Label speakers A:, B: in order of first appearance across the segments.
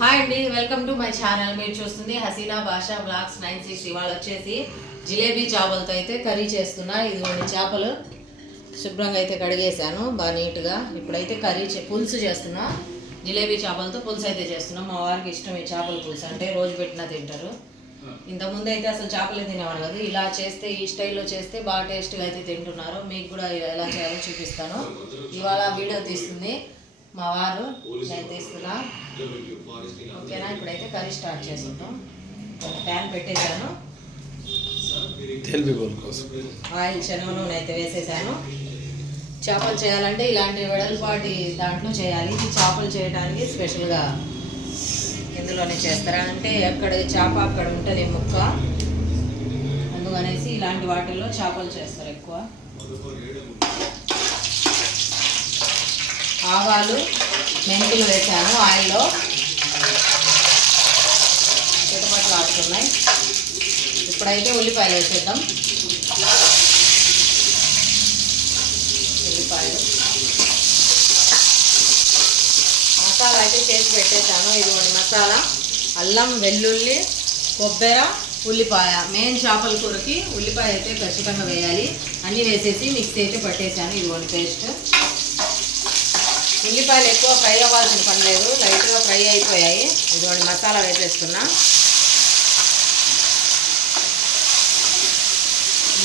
A: Hi అండి welcome to my channel మీరు చూస్తుంది హసీనా భాషా బ్లాగ్స్ నైన్ సిక్స్ ఇవాళ వచ్చేసి జిలేబీ చేపలతో అయితే కర్రీ చేస్తున్నా. ఇదిగోండి చేపలు. శుభ్రంగా అయితే కడిగేశాను బాగా నీట్గా. ఇప్పుడైతే కర్రీ పులుసు చేస్తున్నా. జిలేబీ చేపలతో పులుసు అయితే చేస్తున్నా. మా వారికి ఇష్టం ఈ చేపల పులుసు. అంటే రోజు పెట్టినా తింటారు. ఇంతకుముందు అయితే అసలు చేపలే తినేవాడు కదా. ఇలా చేస్తే ఈ స్టైల్లో చేస్తే బాగా టేస్ట్గా అయితే తింటున్నారు. మీకు కూడా ఎలా చేయాలో చూపిస్తాను. ఇవాళ వీడియో తీస్తుంది మా వారు. నేను తీస్తున్నా. ఓకేనా? ఇప్పుడైతే కర్రీ స్టార్ట్ చేసుకుంటాం ఒక ప్యాన్ పెట్టేశాను. ఆయిల్ శనగ నూనె అయితే వేసేసాను. చేపలు చేయాలంటే ఇలాంటి వెడల్పాటి దాంట్లో చేయాలి. ఇది చేపలు చేయడానికి స్పెషల్గా ఇందులోనే చేస్తారా? అంటే ఎక్కడ చేప అక్కడ ఉంటుంది ముక్క. అందుకనేసి ఇలాంటి వాటిల్లో చేపలు చేస్తారు ఎక్కువ. ఆవాలు మెంతులు వేసాను ఆయిల్లో. చిటపట్లు ఆడుతున్నాయి. ఇప్పుడైతే ఉల్లిపాయలు వేసేద్దాం. ఉల్లిపాయలు. మసాలా అయితే చేసి పెట్టేశాను. ఇదిగోండి మసాలా. అల్లం వెల్లుల్లి కొబ్బరి ఉల్లిపాయ. మెయిన్ చేపల కూరకి ఉల్లిపాయ అయితే ఖచ్చితంగా వేయాలి. అన్నీ వేసేసి మిక్స్ అయితే పట్టేశాను. ఇదిగోండి పేస్ట్. ఉల్లిపాయలు ఎక్కువ ఫ్రై అవ్వాల్సిన పని లేదు. లైట్గా ఫ్రై అయిపోయాయి. ఇదిగోండి మసాలా వేసేస్తున్నా.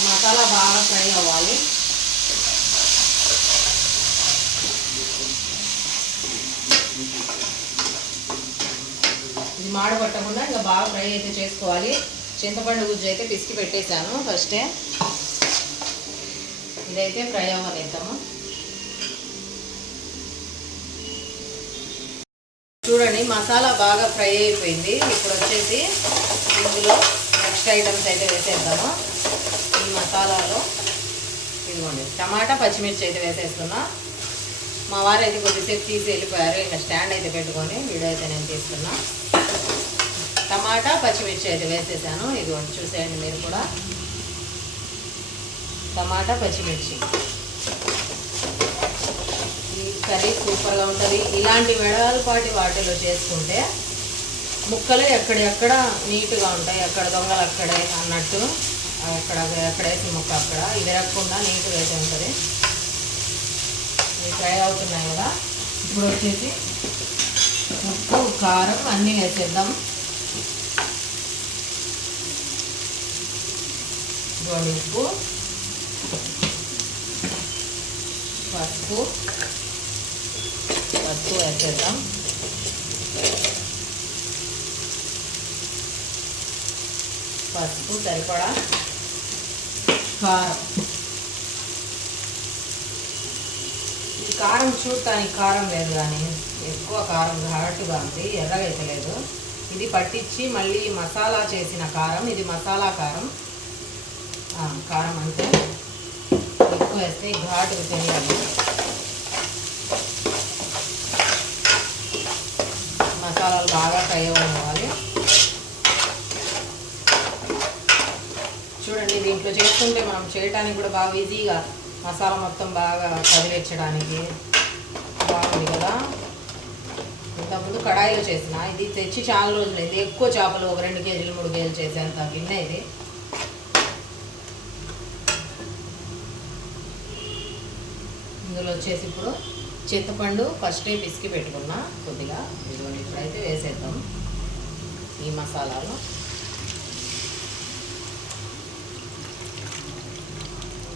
A: మసాలా బాగా ఫ్రై అవ్వాలి. ఇది మాడబట్టకుండా ఇంకా బాగా ఫ్రై అయితే చేసుకోవాలి. చింతపండు గుజ్జు అయితే పిసికి పెట్టేశాను ఫస్టే. ఇదైతే ఫ్రై అవ్వనిద్దాము. చూడండి మసాలా బాగా ఫ్రై అయిపోయింది. ఇప్పుడు వచ్చేసి ఇందులో నెక్స్ట్ ఐటమ్స్ అయితే వేసేద్దాము. ఈ మసాలాలో ఇదిగోండి టమాటా పచ్చిమిర్చి అయితే వేసేస్తున్నా. మా వారు అయితే కొద్దిసేపు తీసి వెళ్ళిపోయారు. ఇంకా స్టాండ్ అయితే పెట్టుకొని వీడియో అయితే నేను తీస్తున్నా. టమాటా పచ్చిమిర్చి అయితే వేసేసాను. ఇదిగోండి చూసేయండి మీరు కూడా. టమాటా పచ్చిమిర్చి. కర్రీ సూపర్గా ఉంటుంది. ఇలాంటి వెడల్పాటి వాటిలో చేసుకుంటే ముక్కలు ఎక్కడెక్కడ నీట్గా ఉంటాయి ఎక్కడ దొంగలు అక్కడే అన్నట్టు ఎక్కడ ఎక్కడైతే ముక్క అక్కడ ఇది రక్కకుండా నీట్గా అయితే ఉంటుంది. ఇవి ఫ్రై అవుతున్నాయి కదా. ఇప్పుడు వచ్చేసి ఉప్పు కారం అన్నీ వేసేద్దాం. గోడి ఉప్పు పసుపు పసుపు వేసేద్దాం. పసుపు సరిపడా? కారం. ఈ కారం చూడటానికి కారం లేదు కానీ ఎక్కువ కారం ఘాటుగా ఉంది ఎర్రగా అయితే లేదు. ఇది పట్టించి మళ్ళీ మసాలా చేసిన కారం ఇది మసాలా కారం. కారం అంటే ఎక్కువ వేస్తే ఘాటుగా తెలియాలి మసాలాలు బాగా ఫ్రై అవ్వాలి. చూడండి దీంట్లో చేస్తుంటే మనం చేయడానికి కూడా బాగా ఈజీగా మసాలా మొత్తం బాగా కదిలించడానికి బాగుంది కదా. ఇంతకుముందు కడాయిలో చేసిన ఇది తెచ్చి చాలా రోజులు ఇది ఎక్కువ చేపలు ఒక రెండు కేజీలు మూడు కేజీలు చేసేంత గిన్నె ఇది. ఇందులో వచ్చేసి ఇప్పుడు చింతపండు ఫస్టే పిసికి పెట్టుకున్నా కొద్దిగా. ఇదిగోండి ఇప్పుడైతే వేసేద్దాం ఈ మసాలాలో.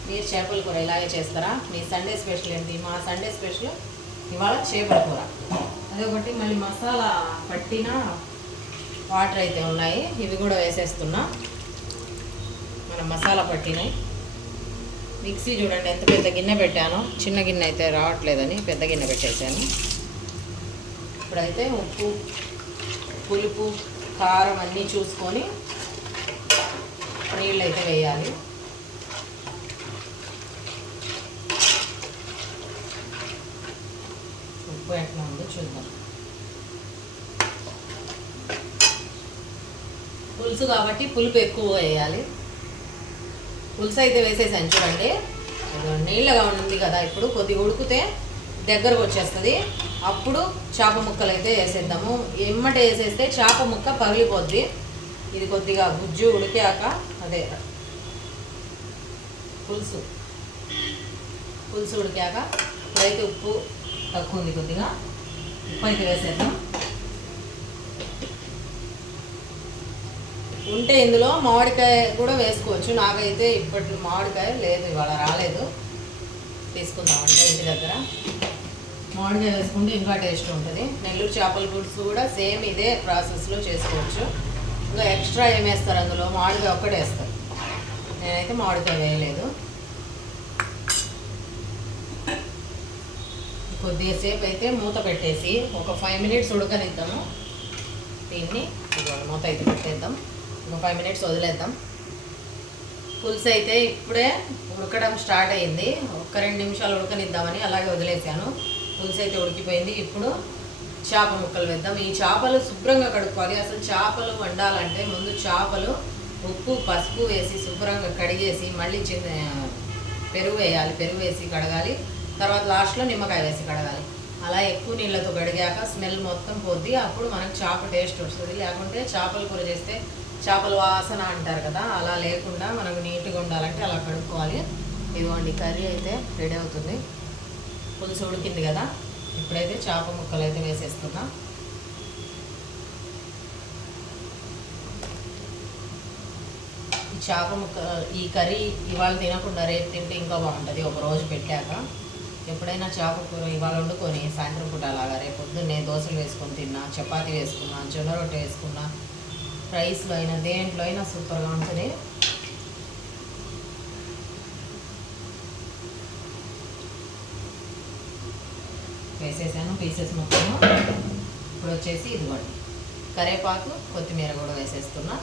A: మీరు చేపల కూర ఇలాగే చేస్తారా? మీ సండే స్పెషల్ ఏంటి? మా సండే స్పెషల్ ఇవాళ చేపల కూర. అదొకటి మళ్ళీ మసాలా పట్టిన వాటర్ అయితే ఉన్నాయి. ఇవి కూడా వేసేస్తున్నా. మన మసాలా పట్టినాయి మిక్సీ చూడండి ఎంత పెద్ద గిన్నె పెట్టాను. చిన్న గిన్నె అయితే రావట్లేదని పెద్ద గిన్నె పెట్టేశాను. ఇప్పుడైతే ఉప్పు పులుపు కారం అన్నీ చూసుకొని నీళ్ళు అయితే వేయాలి. ఉప్పు ఎట్లా ఉందో చూద్దాం. పులుసు కాబట్టి పులుపు ఎక్కువ వేయాలి. పులుసు అయితే వేసేసాను చూడండి. నీళ్ళగా ఉంది కదా ఇప్పుడు కొద్దిగా ఉడికితే దగ్గరకు వచ్చేస్తుంది. అప్పుడు చేప ముక్కలు అయితే వేసేద్దాము. ఎమ్మట వేసేస్తే చేప ముక్క పగిలిపోద్ది. ఇది కొద్దిగా గుజ్జు ఉడికాక అదే పులుసు. పులుసు ఉడికాక రైతు ఉప్పు తక్కువ ఉంది కొద్దిగా. ఉప్పు అయితే వేసేద్దాం. ఉంటే ఇందులో మామిడికాయ కూడా వేసుకోవచ్చు. నాకైతే ఇప్పట్లో మామిడికాయ లేదు ఇవాళ రాలేదు. తీసుకుందాం అంటే ఇంటి దగ్గర. మామిడికాయ వేసుకుంటే ఇంకా టేస్ట్ ఉంటుంది. నెల్లూరు చేపల పులుసు కూడా సేమ్ ఇదే ప్రాసెస్లో చేసుకోవచ్చు. ఇంకా ఎక్స్ట్రా ఏం వేస్తారు అందులో? మామిడికాయ ఒక్కటే వేస్తారు. నేనైతే మామిడికాయ వేయలేదు. కొద్దిసేపు అయితే మూత పెట్టేసి ఒక ఫైవ్ మినిట్స్ ఉడకనిద్దాము. దీన్ని మూత అయితే పెట్టేద్దాం. ఫైవ్ మినిట్స్ వదిలేద్దాం. పులుసు అయితే ఇప్పుడే ఉడకడం స్టార్ట్ అయింది ఒక్క రెండు నిమిషాలు ఉడకనిద్దామని అలాగే వదిలేసాను. పులుసు అయితే ఉడికిపోయింది. ఇప్పుడు చేప ముక్కలు వేద్దాం. ఈ చేపలు శుభ్రంగా కడుక్కోవాలి. అసలు చేపలు వండాలంటే ముందు చేపలు ఉప్పు పసుపు వేసి శుభ్రంగా కడిగేసి మళ్ళీ చిన్న పెరుగు వేయాలి. పెరుగు వేసి కడగాలి. తర్వాత లాస్ట్లో నిమ్మకాయ వేసి కడగాలి. అలా ఎక్కువ నీళ్ళతో కడిగాక స్మెల్ మొత్తం పోద్ది. అప్పుడు మనకు చేప టేస్ట్ వస్తుంది. లేకుంటే చేపల కూర చేస్తే చేపల వాసన అంటారు కదా అలా లేకుండా మనకు నీట్గా ఉండాలంటే అలా కడుక్కోవాలి. ఇదిగోండి కర్రీ అయితే రెడీ అవుతుంది. పులుసు ఉడికింది కదా ఇప్పుడైతే చేప ముక్కలు అయితే వేసేస్తున్నా ఈ చేప ముక్క ఈ కర్రీ ఇవాళ తినకుండా రేపు తింటే ఇంకా బాగుంటుంది ఒక రోజు పెట్టాక. ఎప్పుడైనా చేప కూర ఇవాళ వండుకొని సాయంత్రం పూట అలాగా రేపు పొద్దున్నే దోశలు వేసుకొని తిన్నా చపాతీ వేసుకున్నా జొన్న రొట్టె వేసుకున్నా రైస్లో అయినా దేంట్లో అయినా సూపర్గా ఉంటుంది. వేసేసాను పీసెస్ మొత్తము. ఇప్పుడు వచ్చేసి ఇదిగోండి. కరేపాకు కొత్తిమీర కూడా వేసేస్తున్నా.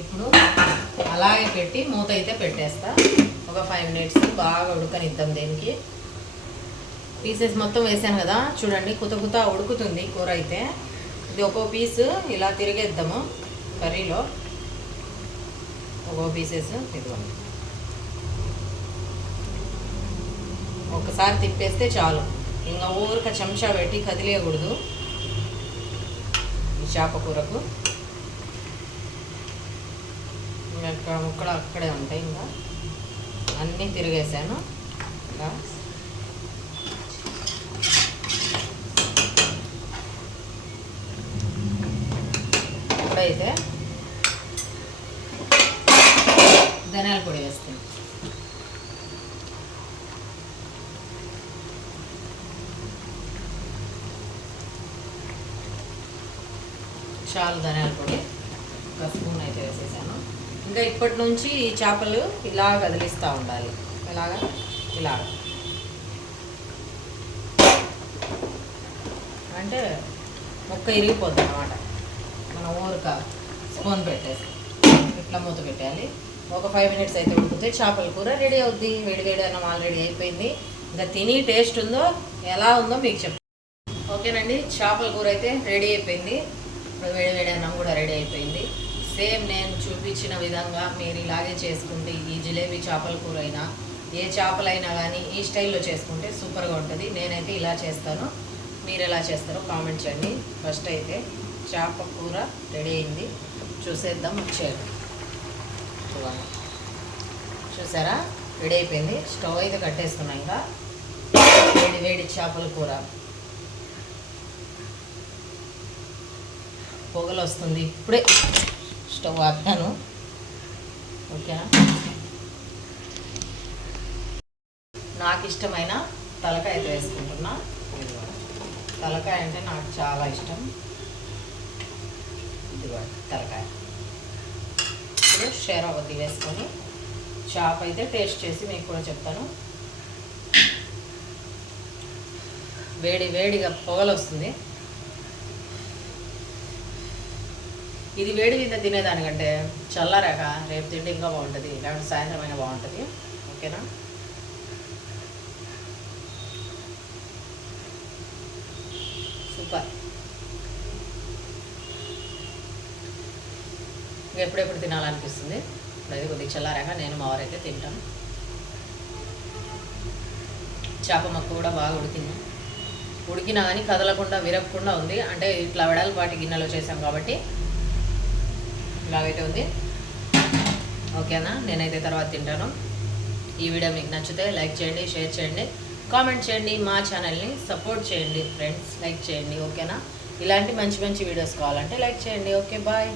A: ఇప్పుడు అలాగే పెట్టి మూత అయితే పెట్టేస్తా. ఒక ఫైవ్ మినిట్స్ బాగా ఉడకనిద్దాం దీనికి. పీసెస్ మొత్తం వేసాను కదా. చూడండి కుత కుత ఉడుకుతుంది కూర అయితే. ఇది ఒక్కో పీసు ఇలా తిరిగేద్దాము కర్రీలో. ఒక్కో పీసెస్ ఇదిగోండి. ఒకసారి తిప్పేస్తే చాలు. ఇంకా ఊరిక చెంచా పెట్టి కదిలేయకూడదు. ఈ చేప కూరకు. ఇంకా ఇక్కడ ముక్కలు అక్కడే ఉంటాయి ఇంకా. అన్నీ తిరిగేసాను. ఇంకా అయితే ధనియాల పొడి వేస్తాను చాలు ధనియాల పొడి. ఒక స్పూన్ అయితే వేసేసాను. ఇంకా ఇప్పటి నుంచి ఈ చేపలు ఇలా కదిలిస్తూ ఉండాలి. ఇలాగ ఇలాగ. అంటే మొక్క ఇరిగిపోద్ది అన్నమాట. మనం ఊరక స్పూన్ పెట్టేసి ఇట్లా మూత పెట్టాలి ఒక ఫైవ్ మినిట్స్ అయితే ఉడికితే చేపల కూర రెడీ అవుద్ది. వేడి వేడి అన్నం ఆల్రెడీ అయిపోయింది. ఇంకా తిని టేస్ట్ ఉందో ఎలా ఉందో మీకు చెప్తాను ఓకేనండి. చేపల కూర అయితే రెడీ అయిపోయింది. ఇప్పుడు వేడి వేడి అన్నం కూడా రెడీ అయిపోయింది. సేమ్ నేను చూపించిన విధంగా మీరు ఇలాగే చేసుకుంటే ఈ జిలేబీ చేపల కూర అయినా ఏ చేపలైనా కానీ ఈ స్టైల్లో చేసుకుంటే సూపర్గా ఉంటుంది. నేనైతే ఇలా చేస్తాను. మీరు ఎలా చేస్తారో కామెంట్ చేయండి. ఫస్ట్ అయితే చేప కూర రెడీ అయింది. చూసేద్దాం వచ్చేది చూడండి. చూసారా? రెడీ అయిపోయింది. స్టవ్ అయితే కట్టేస్తున్నా ఇంకా. వేడి వేడి చేపల కూర. పొగలు వస్తుంది. ఇప్పుడే స్టవ్ ఆపాను. ఓకేనా? నాకు ఇష్టమైన తలకాయ అయితే వేసుకుంటున్నా. తలకాయ అంటే నాకు చాలా ఇష్టం. ఇదిగో తలకాయ. ఇప్పుడు షేర్ అవద్ది వేసుకొని షాప్ అయితే టేస్ట్ చేసి మీకు కూడా చెప్తాను. వేడి వేడిగా పొగలు వస్తుంది. ఇది వేడి మీద తినేదానికంటే చల్లారాక రేపు తింటే ఇంకా బాగుంటుంది లేకపోతే సాయంత్రం అయినా బాగుంటుంది. ఓకేనా? సూపర్. ఎప్పుడెప్పుడు తినాలనిపిస్తుంది? ఇప్పుడైతే కొద్దిగా చల్లారాక నేను మా వారైతే తింటాను చేప మొక్క కూడా బాగా ఉడికింది. ఉడికినా కానీ కదలకుండా విరగకుండా ఉంది. అంటే ఇట్లా వెడల్పాటి గిన్నెలో చేసాం కాబట్టి ఇలాగైతే ఉంది. ఓకేనా? నేనైతే తర్వాత తింటాను. ఈ వీడియో మీకు నచ్చితే లైక్ చేయండి షేర్ చేయండి. కామెంట్ చేయండి మా ఛానల్ని సపోర్ట్ చేయండి ఫ్రెండ్స్ లైక్ చేయండి ఓకేనా ఇలాంటి మంచి మంచి వీడియోస్ కావాలంటే లైక్ చేయండి ఓకే బాయ్